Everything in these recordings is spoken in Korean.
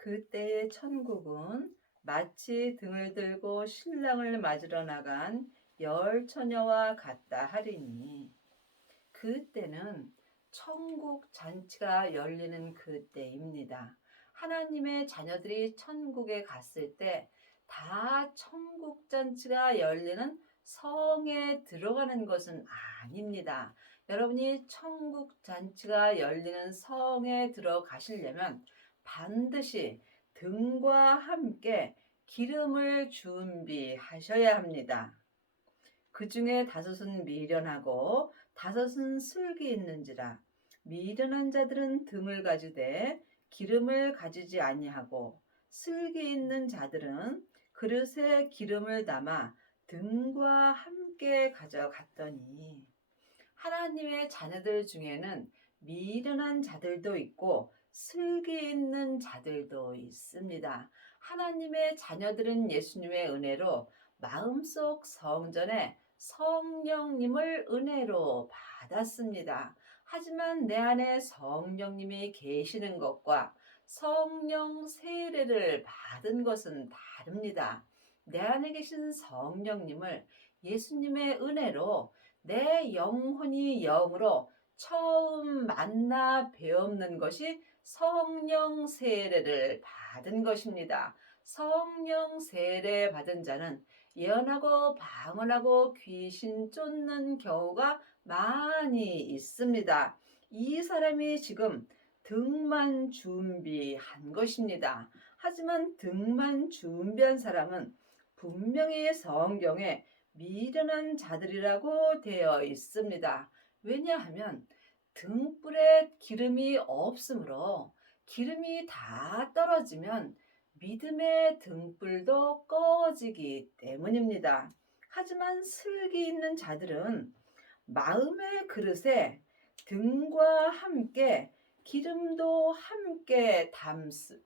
그때의 천국은 마치 등을 들고 신랑을 맞으러 나간 열 처녀와 같다 하리니, 그때는 천국 잔치가 열리는 그때입니다. 하나님의 자녀들이 천국에 갔을 때 다 천국 잔치가 열리는 성에 들어가는 것은 아닙니다. 여러분이 천국 잔치가 열리는 성에 들어가시려면 반드시 등과 함께 기름을 준비하셔야 합니다. 그 중에 다섯은 미련하고 다섯은 슬기 있는지라. 미련한 자들은 등을 가지되 기름을 가지지 아니하고, 슬기 있는 자들은 그릇에 기름을 담아 등과 함께 가져갔더니, 하나님의 자녀들 중에는 미련한 자들도 있고 슬기 있는 자들도 있습니다. 하나님의 자녀들은 예수님의 은혜로 마음속 성전에 성령님을 은혜로 받았습니다. 하지만 내 안에 성령님이 계시는 것과 성령 세례를 받은 것은 다릅니다. 내 안에 계신 성령님을 예수님의 은혜로 내 영혼이 영으로 처음 만나 배우는 것이 성령 세례를 받은 것입니다. 성령 세례 받은 자는 예언하고 방언하고 귀신 쫓는 경우가 많이 있습니다. 이 사람이 지금 등만 준비한 것입니다. 하지만 등만 준비한 사람은 분명히 성경에 미련한 자들이라고 되어 있습니다. 왜냐하면 등불에 기름이 없으므로, 기름이 다 떨어지면 믿음의 등불도 꺼지기 때문입니다. 하지만 슬기 있는 자들은 마음의 그릇에 등과 함께 기름도 함께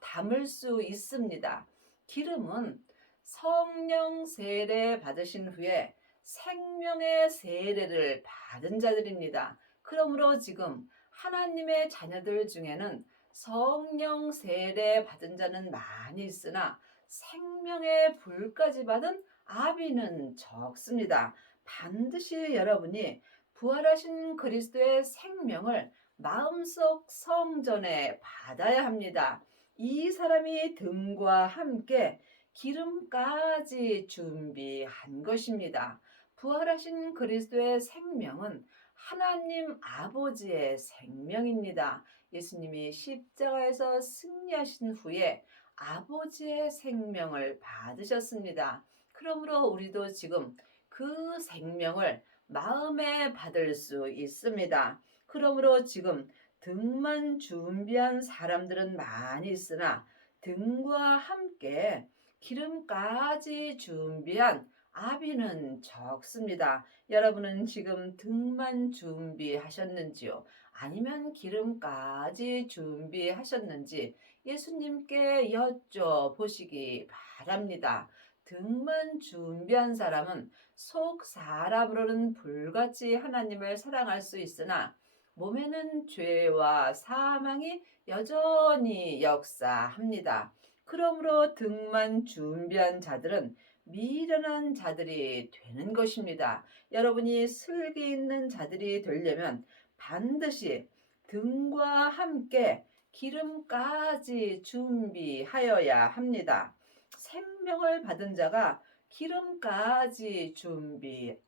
담을 수 있습니다. 기름은 성령 세례 받으신 후에 생명의 세례를 받은 자들입니다. 그러므로 지금 하나님의 자녀들 중에는 성령 세례 받은 자는 많이 있으나 생명의 불까지 받은 아비는 적습니다. 반드시 여러분이 부활하신 그리스도의 생명을 마음속 성전에 받아야 합니다. 이 사람이 등과 함께 기름까지 준비한 것입니다. 부활하신 그리스도의 생명은 하나님 아버지의 생명입니다. 예수님이 십자가에서 승리하신 후에 아버지의 생명을 받으셨습니다. 그러므로 우리도 지금 그 생명을 마음에 받을 수 있습니다. 그러므로 지금 등만 준비한 사람들은 많이 있으나 등과 함께 기름까지 준비한 아비는 적습니다. 여러분은 지금 등만 준비하셨는지요? 아니면 기름까지 준비하셨는지 예수님께 여쭤보시기 바랍니다. 등만 준비한 사람은 속 사람으로는 불같이 하나님을 사랑할 수 있으나 몸에는 죄와 사망이 여전히 역사합니다. 그러므로 등만 준비한 자들은 미련한 자들이 되는 것입니다. 여러분이 슬기 있는 자들이 되려면 반드시 등과 함께 기름까지 준비하여야 합니다. 생명을 받은 자가 기름까지 준비한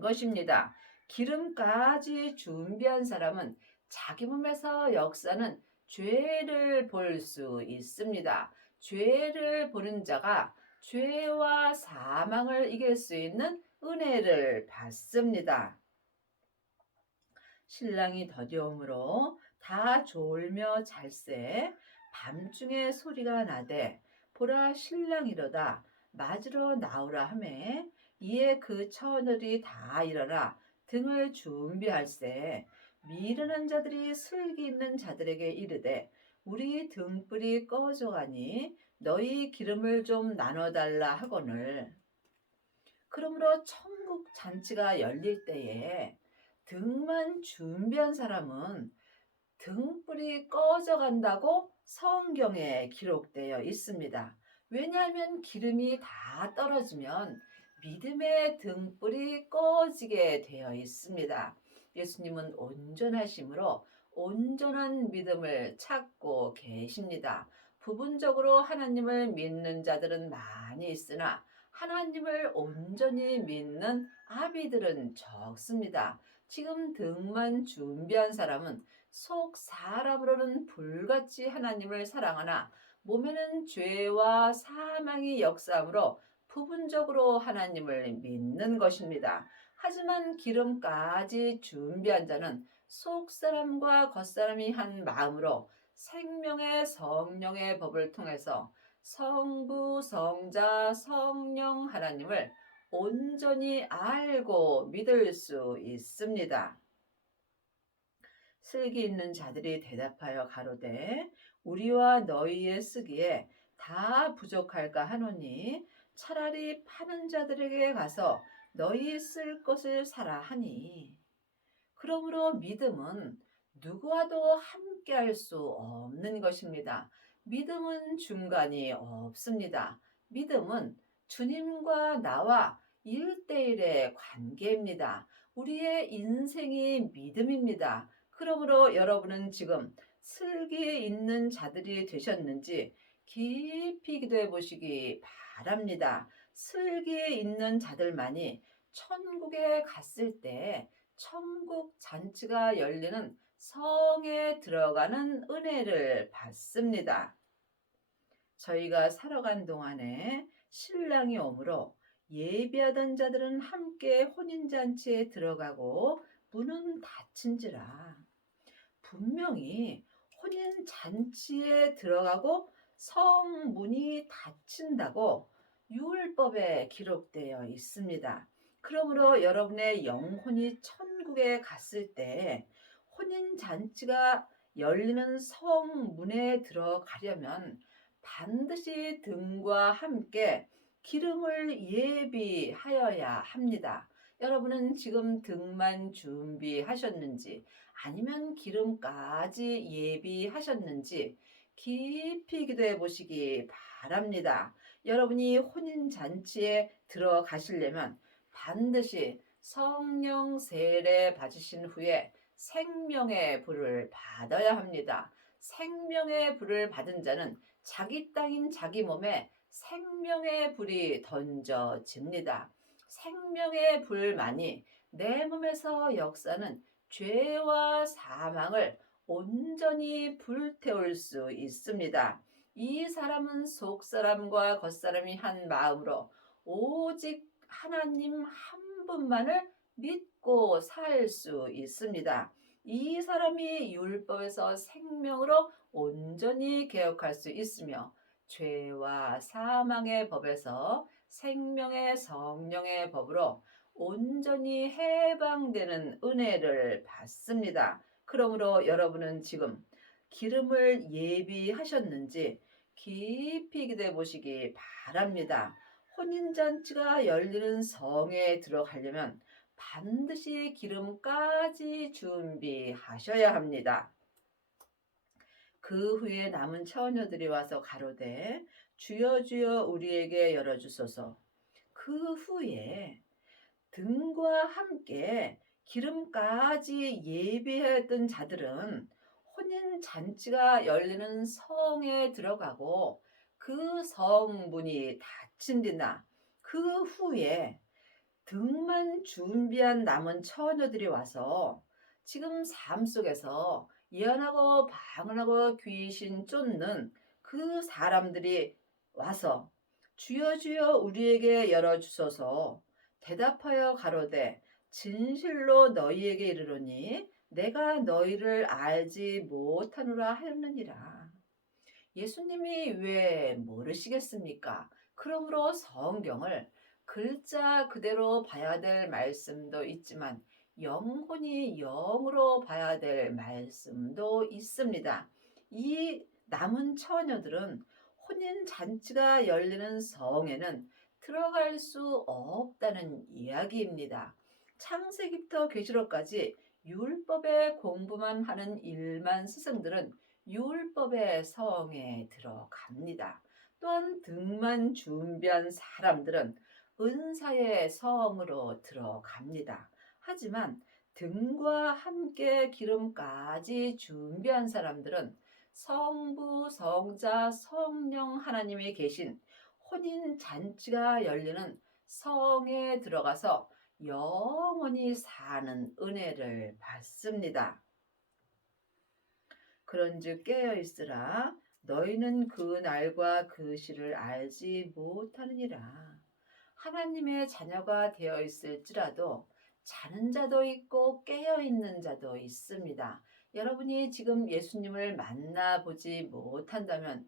것입니다. 기름까지 준비한 사람은 자기 몸에서 역사는 죄를 볼 수 있습니다. 죄를 보는 자가 죄와 사망을 이길 수 있는 은혜를 받습니다. 신랑이 더디오므로 다 졸며 잘세, 밤중에 소리가 나되 보라 신랑이로다 맞으러 나오라 하매, 이에 그 처녀들이 다 일어나 등을 준비할세. 미련한 자들이 슬기 있는 자들에게 이르되 우리 등불이 꺼져가니 너희 기름을 좀 나눠달라 하거늘. 그러므로 천국 잔치가 열릴 때에 등만 준비한 사람은 등불이 꺼져간다고 성경에 기록되어 있습니다. 왜냐하면 기름이 다 떨어지면 믿음의 등불이 꺼지게 되어 있습니다. 예수님은 온전하심으로 온전한 믿음을 찾고 계십니다. 부분적으로 하나님을 믿는 자들은 많이 있으나 하나님을 온전히 믿는 아비들은 적습니다. 지금 등만 준비한 사람은 속 사람으로는 불같이 하나님을 사랑하나 몸에는 죄와 사망이 역사함으로 부분적으로 하나님을 믿는 것입니다. 하지만 기름까지 준비한 자는 속 사람과 겉사람이 한 마음으로 생명의 성령의 법을 통해서 성부, 성자, 성령 하나님을 온전히 알고 믿을 수 있습니다. 슬기 있는 자들이 대답하여 가로되 우리와 너희의 쓰기에 다 부족할까 하노니 차라리 파는 자들에게 가서 너희 쓸 것을 사라 하니. 그러므로 믿음은 누구와도 함께 할 수 없는 것입니다. 믿음은 중간이 없습니다. 믿음은 주님과 나와 1대1의 관계입니다. 우리의 인생이 믿음입니다. 그러므로 여러분은 지금 슬기 있는 자들이 되셨는지 깊이 기도해 보시기 바랍니다. 슬기 있는 자들만이 천국에 갔을 때 천국 잔치가 열리는 성에 들어가는 은혜를 받습니다. 저희가 살아간 동안에 신랑이 오므로 예비하던 자들은 함께 혼인잔치에 들어가고 문은 닫힌지라. 분명히 혼인잔치에 들어가고 성문이 닫힌다고 율법에 기록되어 있습니다. 그러므로 여러분의 영혼이 천국에 갔을 때 혼인잔치가 열리는 성문에 들어가려면 반드시 등과 함께 기름을 예비하여야 합니다. 여러분은 지금 등만 준비하셨는지 아니면 기름까지 예비하셨는지 깊이 기도해 보시기 바랍니다. 여러분이 혼인잔치에 들어가시려면 반드시 성령 세례 받으신 후에 생명의 불을 받아야 합니다. 생명의 불을 받은 자는 자기 땅인 자기 몸에 생명의 불이 던져집니다. 생명의 불만이 내 몸에서 역사는 죄와 사망을 온전히 불태울 수 있습니다. 이 사람은 속사람과 겉사람이 한 마음으로 오직 하나님 한 분만을 믿고 살 수 있습니다. 이 사람이 율법에서 생명으로 온전히 개혁할 수 있으며 죄와 사망의 법에서 생명의 성령의 법으로 온전히 해방되는 은혜를 받습니다. 그러므로 여러분은 지금 기름을 예비하셨는지 깊이 기도해 보시기 바랍니다. 혼인잔치가 열리는 성에 들어가려면 반드시 기름까지 준비하셔야 합니다. 그 후에 남은 처녀들이 와서 가로되 주여 주여 우리에게 열어주소서. 그 후에 등과 함께 기름까지 예비했던 자들은 혼인 잔치가 열리는 성에 들어가고 그 성문이 닫힌 뒤나 그 후에 등만 준비한 남은 처녀들이 와서 지금 삶 속에서 예언하고 방언하고 귀신 쫓는 그 사람들이 와서 주여 주여 우리에게 열어주소서. 대답하여 가로되 진실로 너희에게 이르노니 내가 너희를 알지 못하노라 하였느니라. 예수님이 왜 모르시겠습니까? 그러므로 성경을 글자 그대로 봐야 될 말씀도 있지만 영혼이 영으로 봐야 될 말씀도 있습니다. 이 남은 처녀들은 혼인 잔치가 열리는 성에는 들어갈 수 없다는 이야기입니다. 창세기부터 계시록까지 율법의 공부만 하는 일만 스승들은 율법의 성에 들어갑니다. 또한 등만 준비한 사람들은 은사의 성으로 들어갑니다. 하지만 등과 함께 기름까지 준비한 사람들은 성부, 성자, 성령 하나님이 계신 혼인 잔치가 열리는 성에 들어가서 영원히 사는 은혜를 받습니다. 그런즉 깨어 있으라. 너희는 그 날과 그 시를 알지 못하느니라. 하나님의 자녀가 되어 있을지라도 자는 자도 있고 깨어 있는 자도 있습니다. 여러분이 지금 예수님을 만나보지 못한다면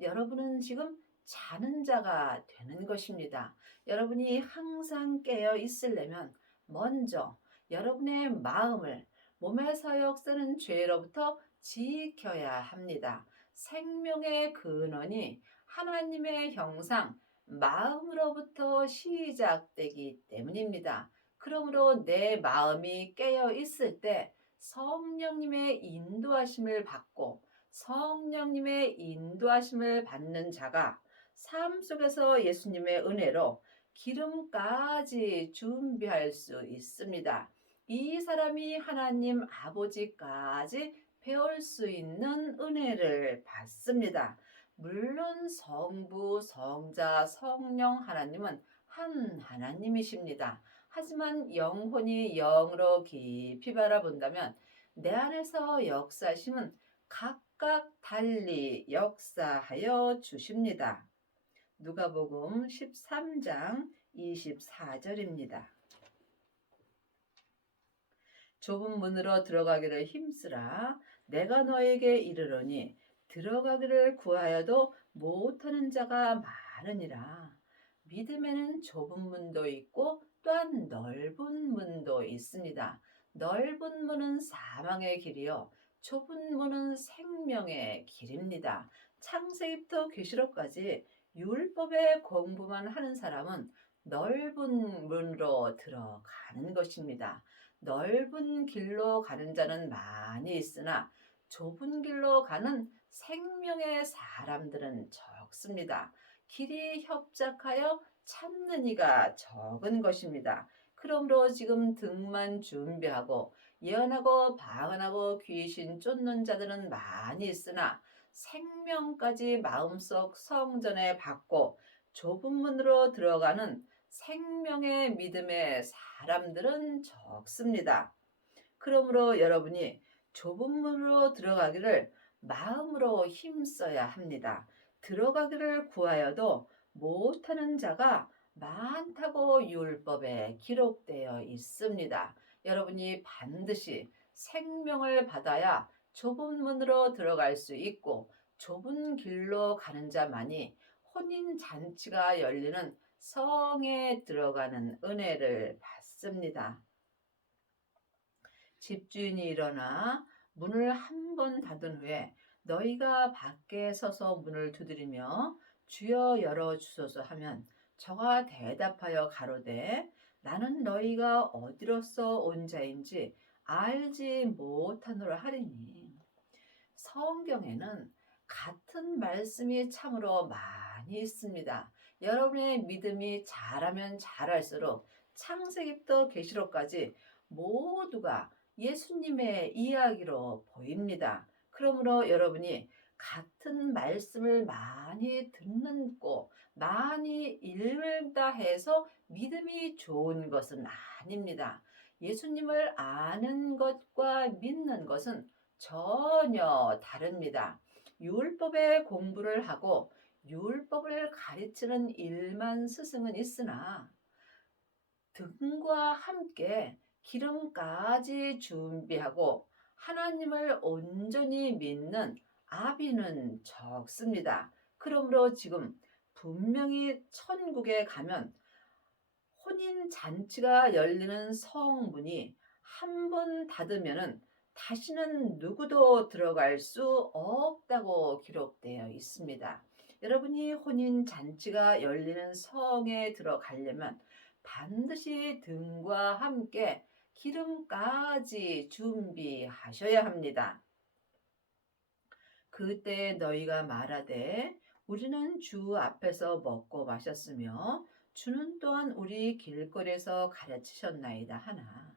여러분은 지금 자는 자가 되는 것입니다. 여러분이 항상 깨어 있으려면 먼저 여러분의 마음을 몸에서 역사는 죄로부터 지켜야 합니다. 생명의 근원이 하나님의 형상, 마음으로부터 시작되기 때문입니다. 그러므로 내 마음이 깨어 있을 때 성령님의 인도하심을 받고 성령님의 인도하심을 받는 자가 삶 속에서 예수님의 은혜로 기름까지 준비할 수 있습니다. 이 사람이 하나님 아버지까지 배울 수 있는 은혜를 받습니다. 물론 성부, 성자, 성령 하나님은 한 하나님이십니다. 하지만 영혼이 영으로 깊이 바라본다면 내 안에서 역사심은 각각 달리 역사하여 주십니다. 누가복음 13장 24절입니다. 좁은 문으로 들어가기를 힘쓰라. 내가 너에게 이르노니 들어가기를 구하여도 못하는 자가 많으니라. 믿음에는 좁은 문도 있고 또한 넓은 문도 있습니다. 넓은 문은 사망의 길이요 좁은 문은 생명의 길입니다. 창세기부터 계시록까지 율법의 공부만 하는 사람은 넓은 문으로 들어가는 것입니다. 넓은 길로 가는 자는 많이 있으나 좁은 길로 가는 생명의 사람들은 적습니다. 길이 협착하여 찾는 이가 적은 것입니다. 그러므로 지금 등만 준비하고 예언하고 방언하고 귀신 쫓는 자들은 많이 있으나 생명까지 마음속 성전에 받고 좁은 문으로 들어가는 생명의 믿음의 사람들은 적습니다. 그러므로 여러분이 좁은 문으로 들어가기를 마음으로 힘써야 합니다. 들어가기를 구하여도 못하는 자가 많다고 율법에 기록되어 있습니다. 여러분이 반드시 생명을 받아야 좁은 문으로 들어갈 수 있고 좁은 길로 가는 자만이 혼인 잔치가 열리는 성에 들어가는 은혜를 받습니다. 집주인이 일어나 문을 한 번 닫은 후에 너희가 밖에 서서 문을 두드리며 주여 열어주소서 하면 저가 대답하여 가로되 나는 너희가 어디로서 온 자인지 알지 못하노라 하리니. 성경에는 같은 말씀이 참으로 많이 있습니다. 여러분의 믿음이 자라면 자랄수록 창세기부터 계시록까지 모두가 예수님의 이야기로 보입니다. 그러므로 여러분이 같은 말씀을 많이 듣고 많이 읽다 해서 믿음이 좋은 것은 아닙니다. 예수님을 아는 것과 믿는 것은 전혀 다릅니다. 율법의 공부를 하고 율법을 가르치는 일만 스승은 있으나 등과 함께 기름까지 준비하고 하나님을 온전히 믿는 아비는 적습니다. 그러므로 지금 분명히 천국에 가면 혼인 잔치가 열리는 성문이 한 번 닫으면은 다시는 누구도 들어갈 수 없다고 기록되어 있습니다. 여러분이 혼인 잔치가 열리는 성에 들어가려면 반드시 등과 함께 기름까지 준비하셔야 합니다. 그때 너희가 말하되 우리는 주 앞에서 먹고 마셨으며 주는 또한 우리 길거리에서 가르치셨나이다 하나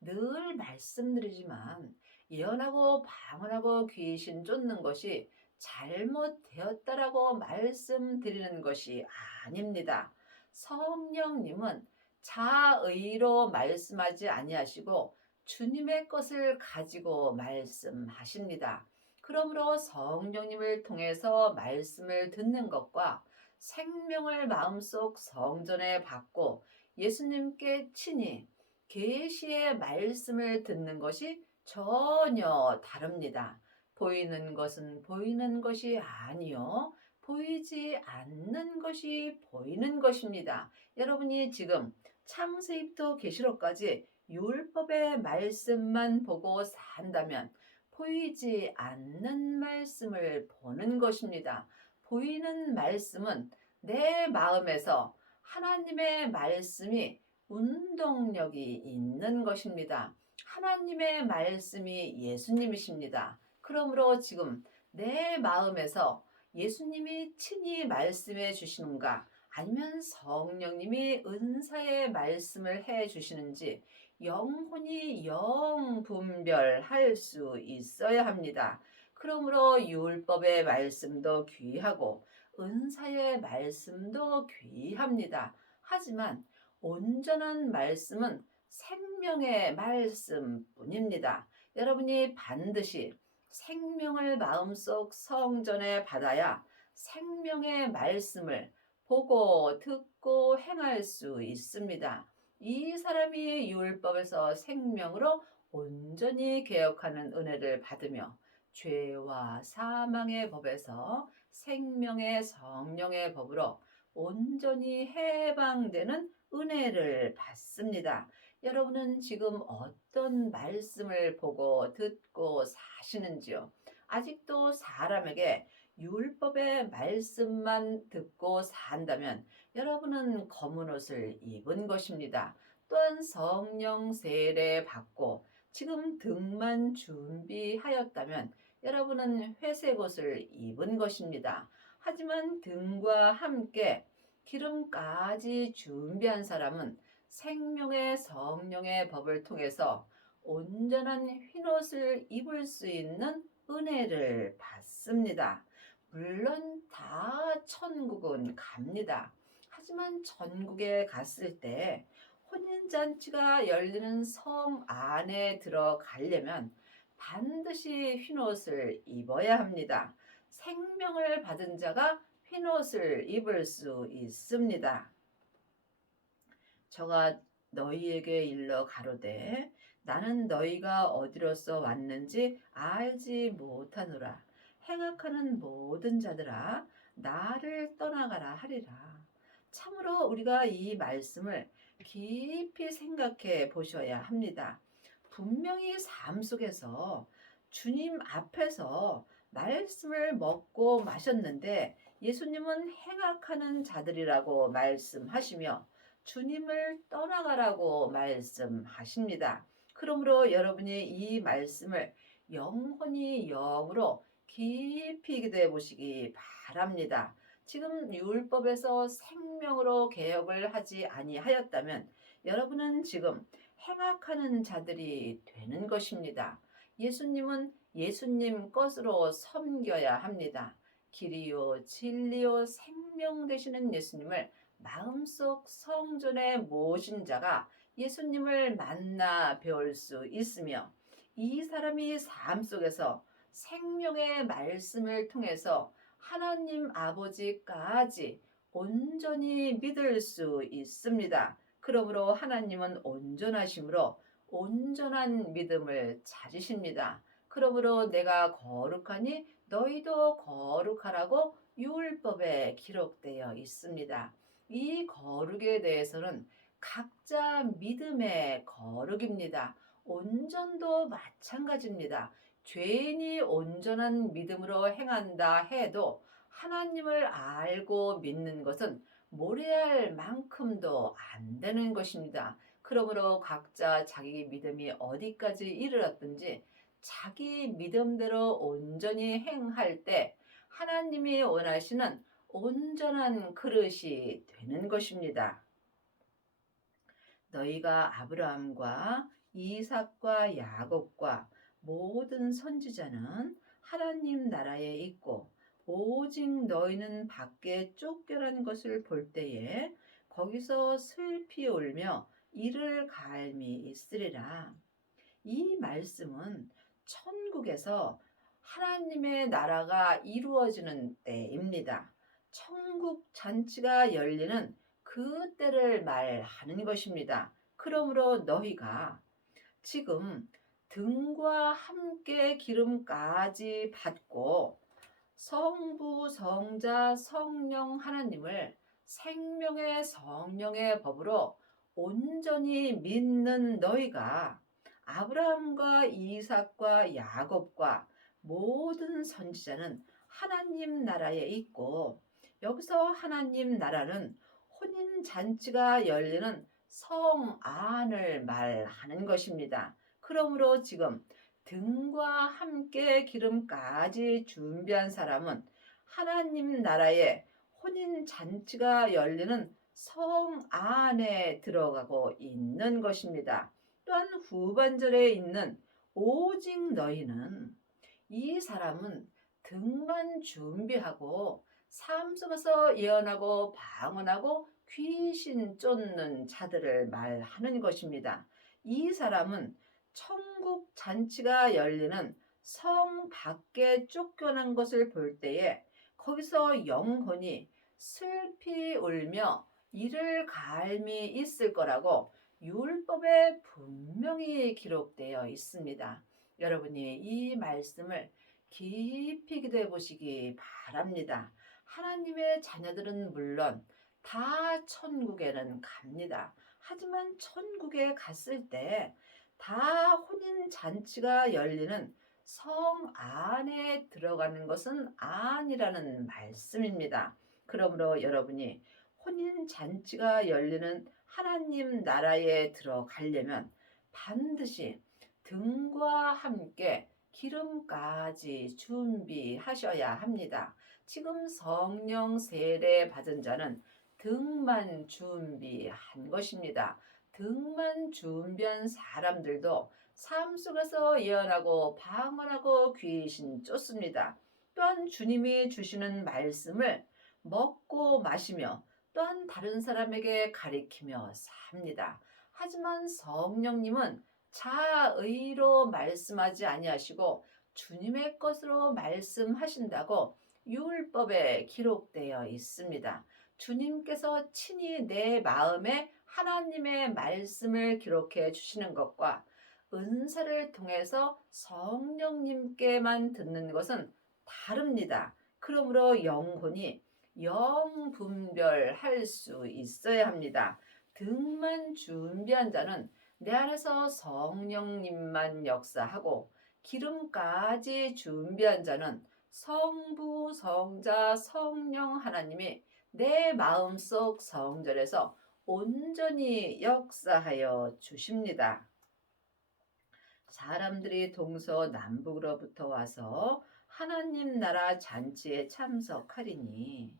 늘 말씀드리지만 예언하고 방언하고 귀신 쫓는 것이 잘못되었다라고 말씀드리는 것이 아닙니다. 성령님은 자의로 말씀하지 아니하시고 주님의 것을 가지고 말씀하십니다. 그러므로 성령님을 통해서 말씀을 듣는 것과 생명을 마음속 성전에 받고 예수님께 친히 계시의 말씀을 듣는 것이 전혀 다릅니다. 보이는 것은 보이는 것이 아니요. 보이지 않는 것이 보이는 것입니다. 여러분이 지금 창세기부터 계시록까지 율법의 말씀만 보고 산다면 보이지 않는 말씀을 보는 것입니다. 보이는 말씀은 내 마음에서 하나님의 말씀이 운동력이 있는 것입니다. 하나님의 말씀이 예수님이십니다. 그러므로 지금 내 마음에서 예수님이 친히 말씀해 주시는가 아니면 성령님이 은사의 말씀을 해 주시는지 영혼이 영분별할 수 있어야 합니다. 그러므로 율법의 말씀도 귀하고 은사의 말씀도 귀합니다. 하지만 온전한 말씀은 생명의 말씀뿐입니다. 여러분이 반드시 생명을 마음속 성전에 받아야 생명의 말씀을 보고 듣고 행할 수 있습니다. 이 사람이 율법에서 생명으로 온전히 개혁하는 은혜를 받으며 죄와 사망의 법에서 생명의 성령의 법으로 온전히 해방되는 은혜를 받습니다. 여러분은 지금 어떤 말씀을 보고 듣고 사시는지요? 아직도 사람에게 율법의 말씀만 듣고 산다면 여러분은 검은 옷을 입은 것입니다. 또한 성령 세례 받고 지금 등만 준비하였다면 여러분은 회색 옷을 입은 것입니다. 하지만 등과 함께 기름까지 준비한 사람은 생명의 성령의 법을 통해서 온전한 흰옷을 입을 수 있는 은혜를 받습니다. 물론 다 천국은 갑니다. 하지만 천국에 갔을 때 혼인잔치가 열리는 성 안에 들어가려면 반드시 흰옷을 입어야 합니다. 생명을 받은 자가 흰옷을 입을 수 있습니다. 저가 너희에게 일러 가로되 나는 너희가 어디로서 왔는지 알지 못하노라. 행악하는 모든 자들아 나를 떠나가라 하리라. 참으로 우리가 이 말씀을 깊이 생각해 보셔야 합니다. 분명히 삶 속에서 주님 앞에서 말씀을 먹고 마셨는데 예수님은 행악하는 자들이라고 말씀하시며 주님을 떠나가라고 말씀하십니다. 그러므로 여러분이 이 말씀을 영혼이 영으로 깊이 기도해 보시기 바랍니다. 지금 율법에서 생명으로 개혁을 하지 아니하였다면 여러분은 지금 행악하는 자들이 되는 것입니다. 예수님은 예수님 것으로 섬겨야 합니다. 길이요 진리요 생명 되시는 예수님을 마음속 성전에 모신 자가 예수님을 만나 배울 수 있으며 이 사람이 삶 속에서 생명의 말씀을 통해서 하나님 아버지까지 온전히 믿을 수 있습니다. 그러므로 하나님은 온전하심으로 온전한 믿음을 찾으십니다. 그러므로 내가 거룩하니 너희도 거룩하라고 율법에 기록되어 있습니다. 이 거룩에 대해서는 각자 믿음의 거룩입니다. 온전도 마찬가지입니다. 죄인이 온전한 믿음으로 행한다 해도 하나님을 알고 믿는 것은 모래알 만큼도 안 되는 것입니다. 그러므로 각자 자기 믿음이 어디까지 이르렀든지 자기 믿음대로 온전히 행할 때 하나님이 원하시는 온전한 그릇이 되는 것입니다. 너희가 아브라함과 이삭과 야곱과 모든 선지자는 하나님 나라에 있고 오직 너희는 밖에 쫓겨난 것을 볼 때에 거기서 슬피 울며 이를 갈미 있으리라. 이 말씀은 천국에서 하나님의 나라가 이루어지는 때입니다. 천국 잔치가 열리는 그 때를 말하는 것입니다. 그러므로 너희가 지금 등과 함께 기름까지 받고 성부, 성자, 성령 하나님을 생명의 성령의 법으로 온전히 믿는 너희가 아브라함과 이삭과 야곱과 모든 선지자는 하나님 나라에 있고 여기서 하나님 나라는 혼인 잔치가 열리는 성 안을 말하는 것입니다. 그러므로 지금 등과 함께 기름까지 준비한 사람은 하나님 나라의 혼인 잔치가 열리는 성 안에 들어가고 있는 것입니다. 또한 후반절에 있는 오직 너희는 이 사람은 등만 준비하고 삶 속에서 예언하고 방언하고 귀신 쫓는 자들을 말하는 것입니다. 이 사람은 천국 잔치가 열리는 성 밖에 쫓겨난 것을 볼 때에 거기서 영혼이 슬피 울며 이를 갈미 있을 거라고 율법에 분명히 기록되어 있습니다. 여러분이 이 말씀을 깊이 기도해 보시기 바랍니다. 하나님의 자녀들은 물론 다 천국에는 갑니다. 하지만 천국에 갔을 때 다 혼인 잔치가 열리는 성 안에 들어가는 것은 아니라는 말씀입니다. 그러므로 여러분이 혼인 잔치가 열리는 하나님 나라에 들어가려면 반드시 등과 함께 기름까지 준비하셔야 합니다. 지금 성령 세례 받은 자는 등만 준비한 것입니다. 등만 준비한 사람들도 삶 속에서 예언하고 방언하고 귀신 쫓습니다. 또한 주님이 주시는 말씀을 먹고 마시며 또한 다른 사람에게 가리키며 삽니다. 하지만 성령님은 자의로 말씀하지 아니하시고 주님의 것으로 말씀하신다고 율법에 기록되어 있습니다. 주님께서 친히 내 마음에 하나님의 말씀을 기록해 주시는 것과 은사를 통해서 성령님께만 듣는 것은 다릅니다. 그러므로 영혼이 영분별할 수 있어야 합니다. 등만 준비한 자는 내 안에서 성령님만 역사하고 기름까지 준비한 자는 성부, 성자, 성령 하나님이 내 마음속 성전에서 온전히 역사하여 주십니다. 사람들이 동서남북으로부터 와서 하나님 나라 잔치에 참석하리니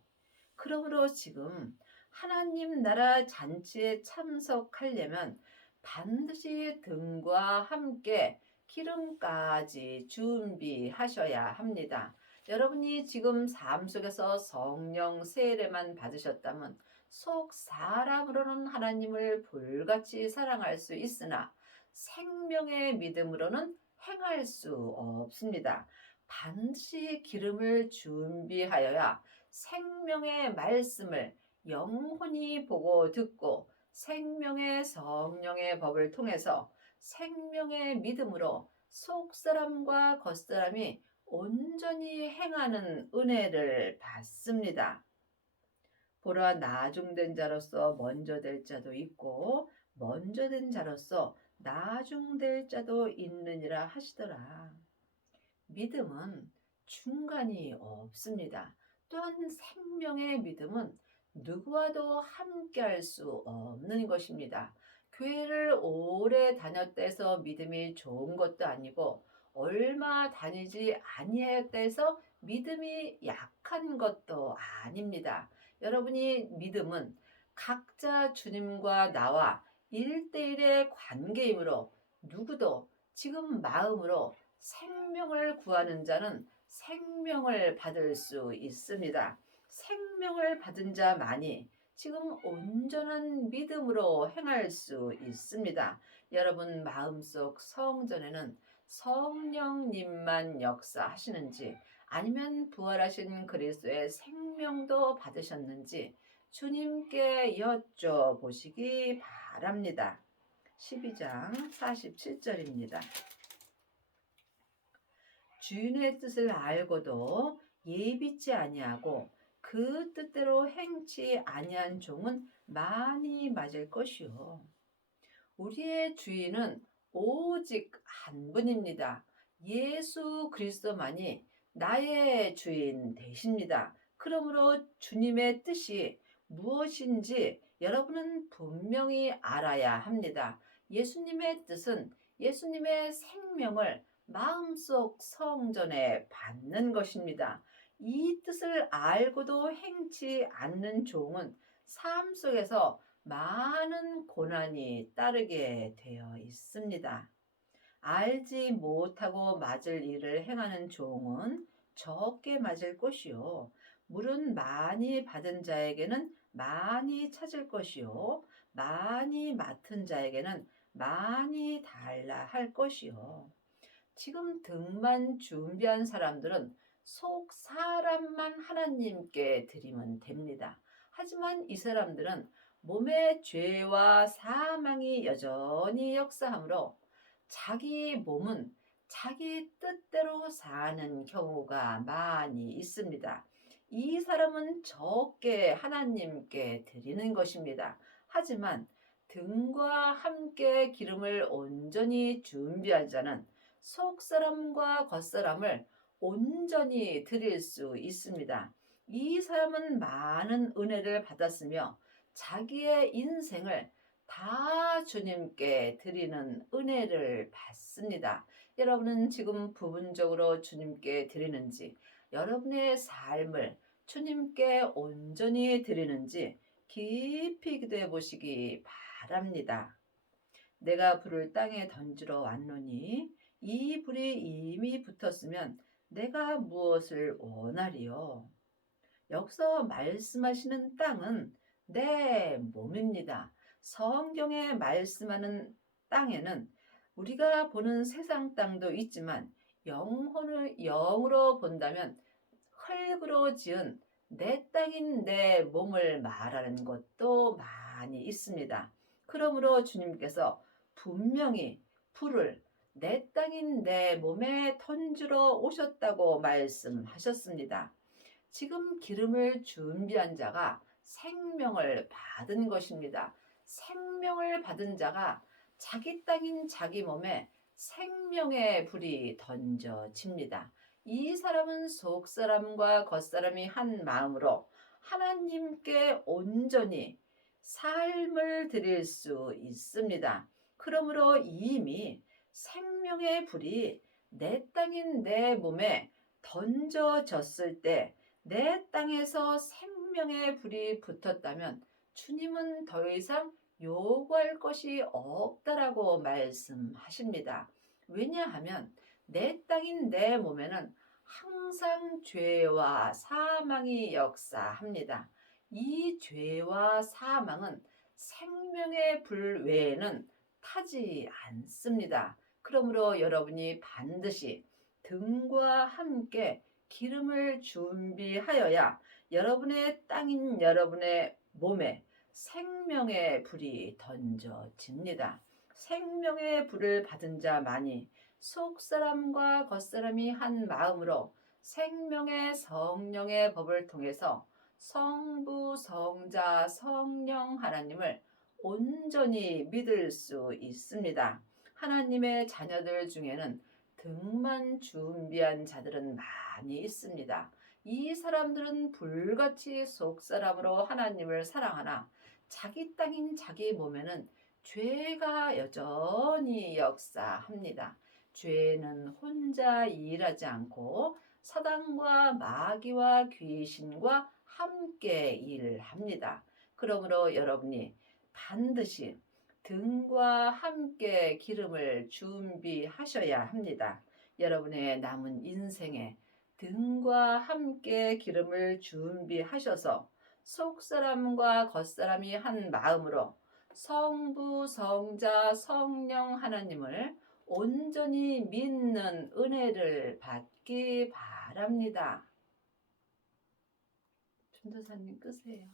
그러므로 지금 하나님 나라 잔치에 참석하려면 반드시 등과 함께 기름까지 준비하셔야 합니다. 여러분이 지금 삶 속에서 성령 세례만 받으셨다면 속 사람으로는 하나님을 불같이 사랑할 수 있으나 생명의 믿음으로는 행할 수 없습니다. 반드시 기름을 준비하여야 생명의 말씀을 영혼이 보고 듣고 생명의 성령의 법을 통해서 생명의 믿음으로 속사람과 겉사람이 온전히 행하는 은혜를 받습니다. 보라 나중된 자로서 먼저 될 자도 있고 먼저 된 자로서 나중될 자도 있느니라 하시더라. 믿음은 중간이 없습니다. 또한 생명의 믿음은 누구와도 함께할 수 없는 것입니다. 교회를 오래 다녔다 해서 믿음이 좋은 것도 아니고 얼마 다니지 아니했다 해서 믿음이 약한 것도 아닙니다. 여러분이 믿음은 각자 주님과 나와 1대1의 관계이므로 누구도 지금 마음으로 생명을 구하는 자는 생명을 받을 수 있습니다. 생명을 받은 자만이 지금 온전한 믿음으로 행할 수 있습니다. 여러분 마음속 성전에는 성령님만 역사하시는지 아니면 부활하신 그리스도의 생명도 받으셨는지 주님께 여쭤보시기 바랍니다. 12장 47절입니다. 주인의 뜻을 알고도 예비치 아니하고 그 뜻대로 행치 아니한 종은 많이 맞을 것이요. 우리의 주인은 오직 한 분입니다. 예수 그리스도만이 나의 주인 되십니다. 그러므로 주님의 뜻이 무엇인지 여러분은 분명히 알아야 합니다. 예수님의 뜻은 예수님의 생명을 마음속 성전에 받는 것입니다. 이 뜻을 알고도 행치 않는 종은 삶 속에서 많은 고난이 따르게 되어 있습니다. 알지 못하고 맞을 일을 행하는 종은 적게 맞을 것이요. 물은 많이 받은 자에게는 많이 찾을 것이요. 많이 맡은 자에게는 많이 달라 할 것이요. 지금 등만 준비한 사람들은 속 사람만 하나님께 드리면 됩니다. 하지만 이 사람들은 몸의 죄와 사망이 여전히 역사하므로 자기 몸은 자기 뜻대로 사는 경우가 많이 있습니다. 이 사람은 적게 하나님께 드리는 것입니다. 하지만 등과 함께 기름을 온전히 준비한 자는 속사람과 겉사람을 온전히 드릴 수 있습니다. 이 사람은 많은 은혜를 받았으며 자기의 인생을 다 주님께 드리는 은혜를 받습니다. 여러분은 지금 부분적으로 주님께 드리는지, 여러분의 삶을 주님께 온전히 드리는지 깊이 기도해 보시기 바랍니다. 내가 불을 땅에 던지러 왔노니 이 불이 이미 붙었으면 내가 무엇을 원하리요? 여기서 말씀하시는 땅은 내 몸입니다. 성경에 말씀하는 땅에는 우리가 보는 세상 땅도 있지만 영혼을 영으로 본다면 흙으로 지은 내 땅인 내 몸을 말하는 것도 많이 있습니다. 그러므로 주님께서 분명히 불을 내 땅인 내 몸에 던지러 오셨다고 말씀하셨습니다. 지금 기름을 준비한 자가 생명을 받은 것입니다. 생명을 받은 자가 자기 땅인 자기 몸에 생명의 불이 던져집니다. 이 사람은 속사람과 겉사람이 한 마음으로 하나님께 온전히 삶을 드릴 수 있습니다. 그러므로 이미 생명의 불이 내 땅인 내 몸에 던져졌을 때 내 땅에서 생명의 불이 붙었다면 주님은 더 이상 요구할 것이 없다라고 말씀하십니다. 왜냐하면 내 땅인 내 몸에는 항상 죄와 사망이 역사합니다. 이 죄와 사망은 생명의 불 외에는 타지 않습니다. 그러므로 여러분이 반드시 등과 함께 기름을 준비하여야 여러분의 땅인 여러분의 몸에 생명의 불이 던져집니다. 생명의 불을 받은 자만이 속사람과 겉사람이 한 마음으로 생명의 성령의 법을 통해서 성부, 성자, 성령 하나님을 온전히 믿을 수 있습니다. 하나님의 자녀들 중에는 등만 준비한 자들은 많이 있습니다. 이 사람들은 불같이 속사람으로 하나님을 사랑하나 자기 땅인 자기 몸에는 죄가 여전히 역사합니다. 죄는 혼자 일하지 않고 사단과 마귀와 귀신과 함께 일합니다. 그러므로 여러분이 반드시 등과 함께 기름을 준비하셔야 합니다. 여러분의 남은 인생에 등과 함께 기름을 준비하셔서 속사람과 겉사람이 한 마음으로 성부, 성자, 성령 하나님을 온전히 믿는 은혜를 받기 바랍니다. 전도사님 끄세요.